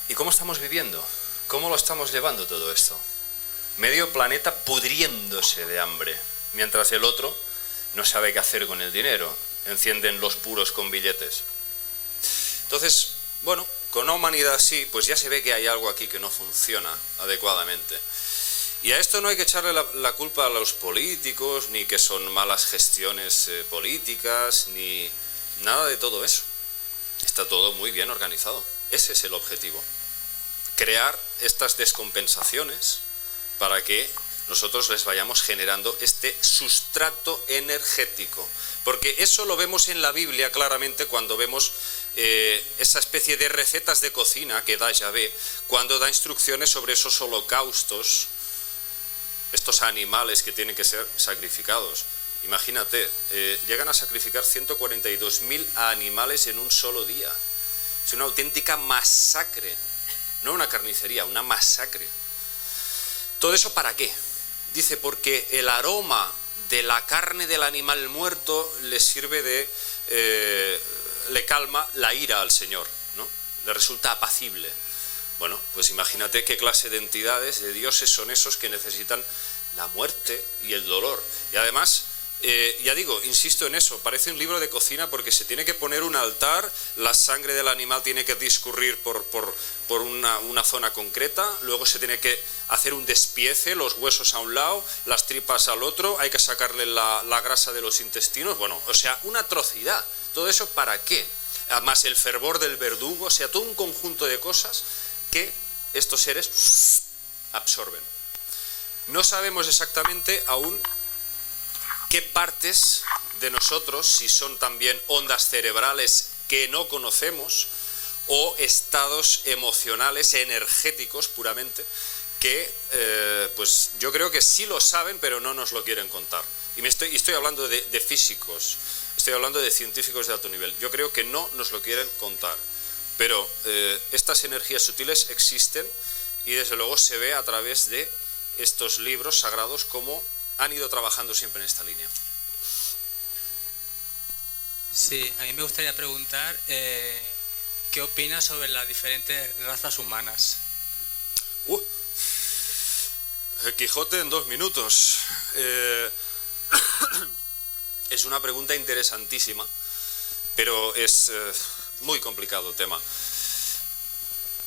¿Y cómo estamos viviendo? ¿Cómo lo estamos llevando todo esto? Medio planeta pudriéndose de hambre, mientras el otro no sabe qué hacer con el dinero. Encienden los puros con billetes. Entonces, bueno, con una humanidad así, pues ya se ve que hay algo aquí que no funciona adecuadamente. Y a esto no hay que echarle la culpa a los políticos, ni que son malas gestiones políticas, ni nada de todo eso. Está todo muy bien organizado. Ese es el objetivo. Crear estas descompensaciones para que nosotros les vayamos generando este sustrato energético. Porque eso lo vemos en la Biblia claramente cuando vemos esa especie de recetas de cocina que da Yahvé, cuando da instrucciones sobre esos holocaustos, estos animales que tienen que ser sacrificados. Imagínate, llegan a sacrificar 142.000 animales en un solo día. Es una auténtica masacre, no una carnicería, una masacre. ¿Todo eso para qué? Dice, porque el aroma de la carne del animal muerto le sirve le calma la ira al Señor, ¿no? le resulta apacible. Bueno, pues imagínate qué clase de entidades, de dioses son esos que necesitan la muerte y el dolor. Y además, ya digo, insisto en eso, parece un libro de cocina porque se tiene que poner un altar, la sangre del animal tiene que discurrir por una zona concreta, luego se tiene que hacer un despiece, los huesos a un lado, las tripas al otro, hay que sacarle la grasa de los intestinos, bueno, o sea, una atrocidad. ¿Todo eso para qué? Además el fervor del verdugo, o sea, todo un conjunto de cosas que estos seres absorben. No sabemos exactamente aún qué partes de nosotros, si son también ondas cerebrales que no conocemos o estados emocionales, energéticos puramente, que pues yo creo que sí lo saben pero no nos lo quieren contar. Y estoy hablando de físicos, estoy hablando de científicos de alto nivel. Yo creo que no nos lo quieren contar, pero estas energías sutiles existen y desde luego se ve a través de estos libros sagrados como han ido trabajando siempre en esta línea. Sí, a mí me gustaría preguntar ¿qué opinas sobre las diferentes razas humanas? El Quijote en 2 minutos. Es una pregunta interesantísima, pero es muy complicado el tema.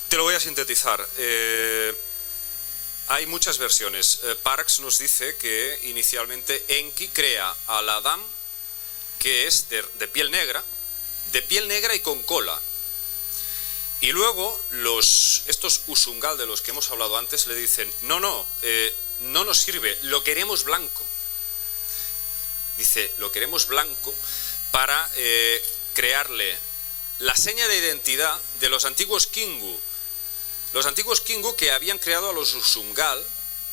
Te lo voy a sintetizar. Hay muchas versiones. Parks nos dice que inicialmente Enki crea al Adán, que es de piel negra y con cola. Y luego estos Usungal de los que hemos hablado antes le dicen, no nos sirve, lo queremos blanco. Dice, lo queremos blanco para crearle la seña de identidad de los antiguos Kingu. Los antiguos Kingu que habían creado a los Usungal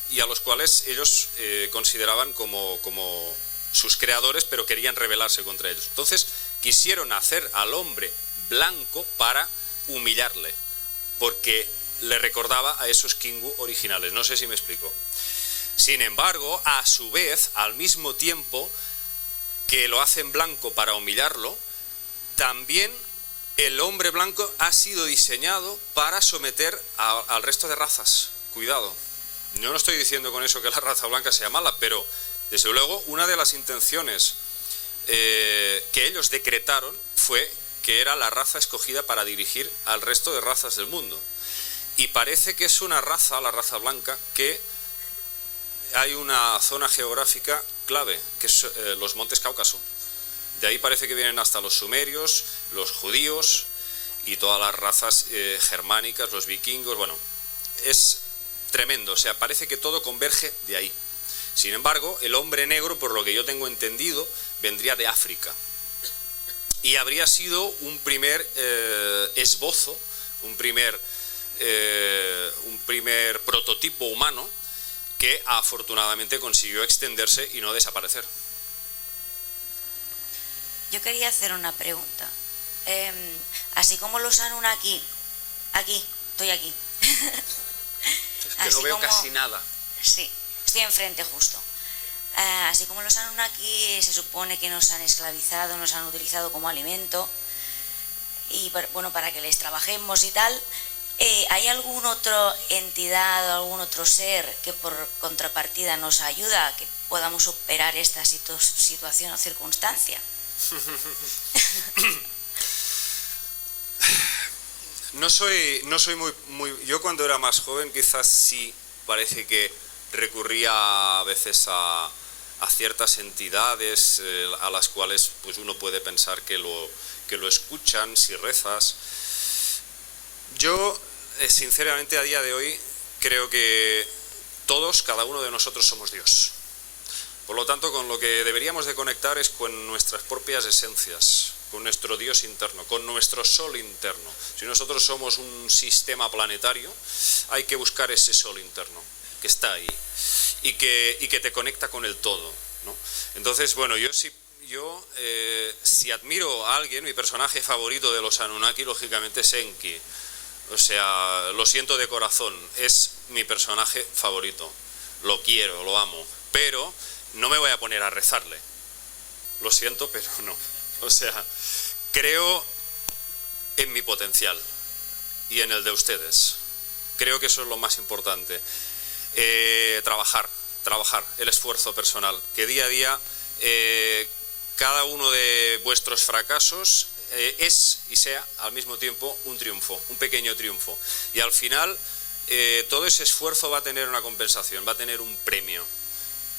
y a los cuales ellos consideraban como sus creadores, pero querían rebelarse contra ellos. Entonces quisieron hacer al hombre blanco para humillarle, porque le recordaba a esos Kingu originales. No sé si me explico. Sin embargo, a su vez, al mismo tiempo que lo hacen blanco para humillarlo, también el hombre blanco ha sido diseñado para someter al resto de razas. Cuidado, yo no estoy diciendo con eso que la raza blanca sea mala, pero desde luego una de las intenciones que ellos decretaron fue que era la raza escogida para dirigir al resto de razas del mundo. Y parece que es una raza, la raza blanca, que hay una zona geográfica clave, que es los Montes Cáucaso. De ahí parece que vienen hasta los sumerios, los judíos y todas las razas germánicas, los vikingos. Bueno, es tremendo, o sea, parece que todo converge de ahí. Sin embargo, el hombre negro, por lo que yo tengo entendido, vendría de África. Y habría sido un primer esbozo, un primer prototipo humano que afortunadamente consiguió extenderse y no desaparecer. Yo quería hacer una pregunta. Así como los Anunnaki, estoy aquí. Es que no veo casi nada. Sí, estoy enfrente justo. Así como los Anunnaki se supone que nos han esclavizado, nos han utilizado como alimento, y bueno, para que les trabajemos y tal, ¿hay alguna otra entidad o algún otro ser que por contrapartida nos ayuda a que podamos superar esta situación o circunstancia? No soy muy... Yo cuando era más joven quizás sí parece que recurría a veces a ciertas entidades a las cuales pues uno puede pensar que lo escuchan si rezas. Yo sinceramente a día de hoy creo que todos, cada uno de nosotros somos Dios. Por lo tanto, con lo que deberíamos de conectar es con nuestras propias esencias, con nuestro Dios interno, con nuestro sol interno. Si nosotros somos un sistema planetario, hay que buscar ese sol interno que está ahí y que te conecta con el todo, ¿no? Entonces, bueno, yo si admiro a alguien, mi personaje favorito de los Anunnaki, lógicamente es Enki. O sea, lo siento de corazón, es mi personaje favorito. Lo quiero, lo amo, pero no me voy a poner a rezarle. Lo siento, pero no. O sea, creo en mi potencial. y en el de ustedes. Creo que eso es lo más importante. Trabajar, el esfuerzo personal, que día a día cada uno de vuestros fracasos es y sea al mismo tiempo un triunfo, un pequeño triunfo. Y al final todo ese esfuerzo va a tener una compensación, va a tener un premio,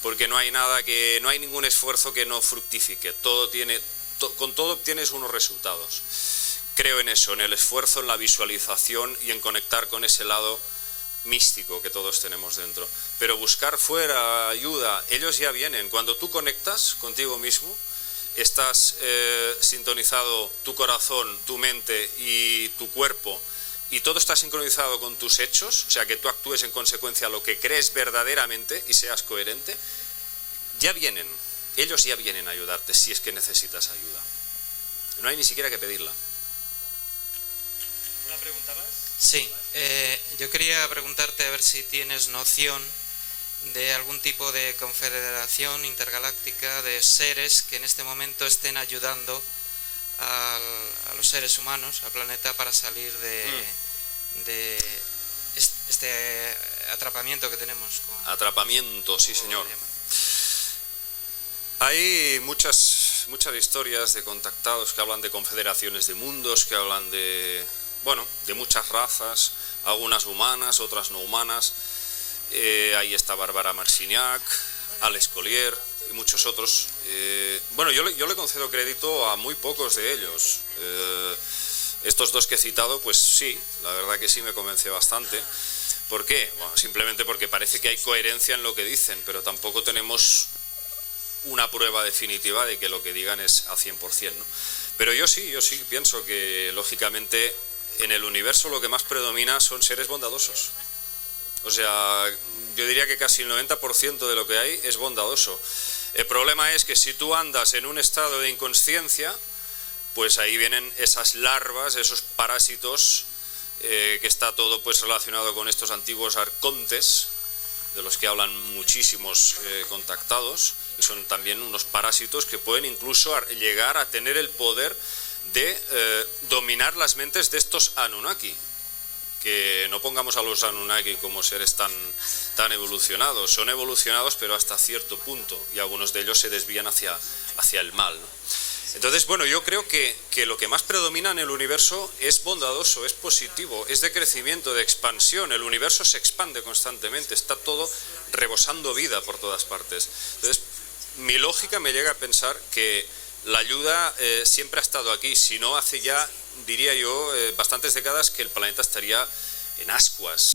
porque no hay ningún esfuerzo que no fructifique. Con todo obtienes unos resultados. Creo en eso, en el esfuerzo, en la visualización y en conectar con ese lado místico que todos tenemos dentro. Pero buscar fuera ayuda, ellos ya vienen. Cuando tú conectas contigo mismo, estás sintonizado tu corazón, tu mente y tu cuerpo, y todo está sincronizado con tus hechos, o sea, que tú actúes en consecuencia a lo que crees verdaderamente y seas coherente, ya vienen, ellos ya vienen a ayudarte si es que necesitas ayuda. No hay ni siquiera que pedirla. ¿Una pregunta más? Sí, yo quería preguntarte a ver si tienes noción de algún tipo de confederación intergaláctica de seres que en este momento estén ayudando a los seres humanos, al planeta, para salir de este atrapamiento que tenemos. Atrapamiento, sí señor. Hay muchas historias de contactados que hablan de confederaciones de mundos, que hablan de muchas razas, algunas humanas, otras no humanas. Ahí está Bárbara Marciniak, Alex Collier y muchos otros. Yo le concedo crédito a muy pocos de ellos. Estos dos que he citado, pues sí, la verdad que sí me convence bastante. ¿Por qué? Bueno, simplemente porque parece que hay coherencia en lo que dicen, pero tampoco tenemos una prueba definitiva de que lo que digan es a 100%, ¿no? Pero yo sí pienso que, lógicamente, en el universo lo que más predomina son seres bondadosos. O sea, yo diría que casi el 90% de lo que hay es bondadoso. El problema es que si tú andas en un estado de inconsciencia, pues ahí vienen esas larvas, esos parásitos, que está todo pues relacionado con estos antiguos arcontes, de los que hablan muchísimos contactados, que son también unos parásitos que pueden incluso llegar a tener el poder de dominar las mentes de estos Anunnaki. Que no pongamos a los Anunnaki como seres tan evolucionados. Son evolucionados, pero hasta cierto punto, y algunos de ellos se desvían hacia el mal, ¿no? Entonces, yo creo que lo que más predomina en el universo es bondadoso, es positivo, es de crecimiento, de expansión. El universo se expande constantemente, está todo rebosando vida por todas partes. Entonces, mi lógica me llega a pensar que la ayuda siempre ha estado aquí, si no hace ya, diría yo, bastantes décadas que el planeta estaría en ascuas.